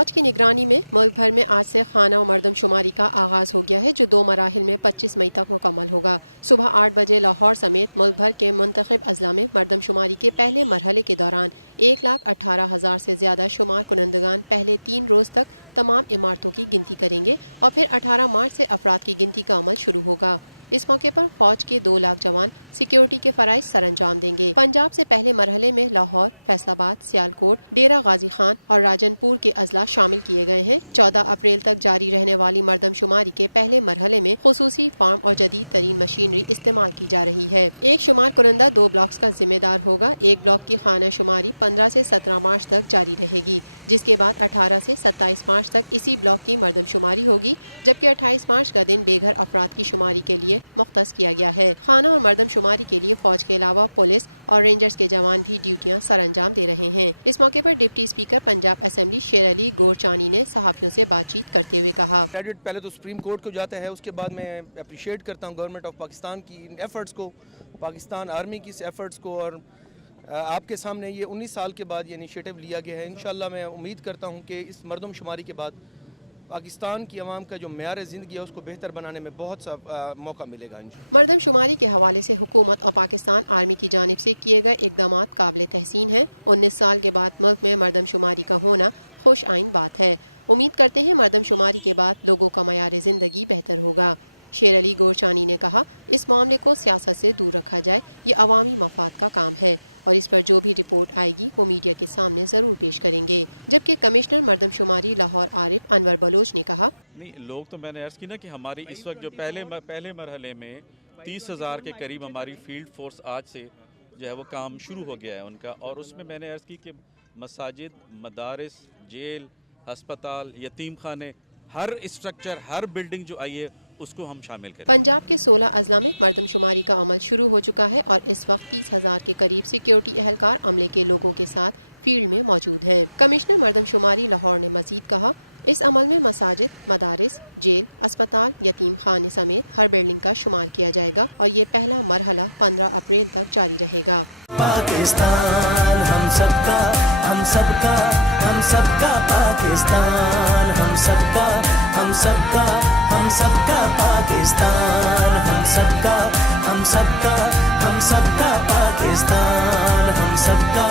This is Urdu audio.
فوج کی نگرانی میں ملک بھر میں آج سے خانہ و مردم شماری کا آغاز ہو گیا ہے، جو 2 مراحل میں 25 مئی تک مکمل ہوگا۔ صبح 8 بجے لاہور سمیت ملک بھر کے منتخب اضلاع میں مردم شماری کے پہلے مرحلے کے دوران 1,18,000 سے زیادہ شمار کنندگان پہلے 3 روز تک تمام عمارتوں کی گنتی کریں گے اور پھر 18 مارچ سے افراد کی گنتی کا عمل شروع ہوگا۔ اس موقع پر فوج کے 2 لاکھ جوان سیکیورٹی کے فرائض سر انجام دیں گے۔ پنجاب سے پہلے مرحلے میں لاہور، فیصل آباد، سیالکوٹ، ڈیرہ غازی خان اور راجن پور کے اضلاع شامل کیے گئے ہیں۔ 14 اپریل تک جاری رہنے والی مردم شماری کے پہلے مرحلے میں خصوصی فارم اور جدید ترین مشینری استعمال کی جا رہی ہے۔ ایک شمار کنندہ 2 بلاکس کا ذمہ دار ہوگا۔ ایک بلاک کی خانہ شماری 15 سے 17 مارچ تک جاری رہے گی، جس کے بعد 18 سے 27 مارچ تک اسی بلاک کی مردم شماری ہوگی، جبکہ 28 مارچ کا دن بے گھر افراد کی شماری کے لیے مختص کیا گیا ہے۔ خانہ اور مردم شماری کے لیے فوج کے علاوہ پولیس اور رینجرز کے جوان بھی ڈیوٹیاں سر انجام دے رہے ہیں۔ اس موقع پر ڈپٹی اسپیکر پنجاب اسمبلی شیر علی گورچانی نے صحافیوں سے بات چیت کرتے ہوئے کہا، کریڈٹ پہلے تو سپریم کورٹ کو جاتا ہے، اس کے بعد میں اپریشیٹ کرتا ہوں گورنمنٹ آف پاکستان کی ان ایفرٹس کو، پاکستان آرمی کی اس ایفرٹس کو، اور آپ کے سامنے یہ 19 سال کے بعد یہ انیشیٹو لیا گیا ہے۔ انشاءاللہ میں امید کرتا ہوں کہ اس مردم شماری کے بعد پاکستان کی عوام کا جو معیار زندگی ہے اس کو بہتر بنانے میں بہت سا موقع ملے گا۔ مردم شماری کے حوالے سے حکومت اور پاکستان آرمی کی جانب سے کیے گئے اقدامات قابل تحسین ہیں۔ 19 سال کے بعد ملک میں مردم شماری کا ہونا خوش آئند بات ہے۔ امید کرتے ہیں مردم شماری کے بعد لوگوں کا معیار زندگی بہتر ہوگا۔ شیر علی گورچانی نے کہا، اس معاملے کو سیاست سے دور رکھا جائے، یہ عوامی مفاد کا کام ہے اور اس پر جو بھی رپورٹ آئے گی وہ میڈیا کے سامنے ضرور پیش کریں گے۔ جبکہ کمشنر مردم شماری لاہور عارف انور بلوچ نے کہا، نہیں لوگ تو میں نے عرض کی نا کہ ہماری اس وقت جو پہلے مرحلے میں 30,000 کے قریب ہماری فیلڈ فورس آج سے جو ہے وہ کام شروع ہو گیا ہے ان کا، اور اس میں نے عرض کی کہ مساجد، مدارس، جیل، ہسپتال، یتیم خانے، ہر اسٹرکچر، ہر بلڈنگ جو آئی ہے اس کو ہم شامل کریں۔ پنجاب کے 16 اضلاع میں مردم شماری کا عمل شروع ہو چکا ہے اور اس وقت 30,000 کے قریب سیکیورٹی اہلکار عملے کے لوگوں کے ساتھ فیلڈ میں موجود ہیں۔ کمشنر مردم شماری لاہور نے مزید کہا، اس عمل میں مساجد، مدارس، جیل، اسپتال، یتیم خانے سمیت ہر بلڈنگ کا شمار کیا جائے گا اور یہ پہلا مرحلہ 15 اپریل تک جاری رہے گا۔ پاکستان ہم سب کا، ہم سب کا، ہم سب کا پاکستان، ہم سب کا، ہم سب کا، ہم سب کا پاکستان، ہم سب کا، ہم سب کا، ہم سب کا پاکستان، ہم سب کا۔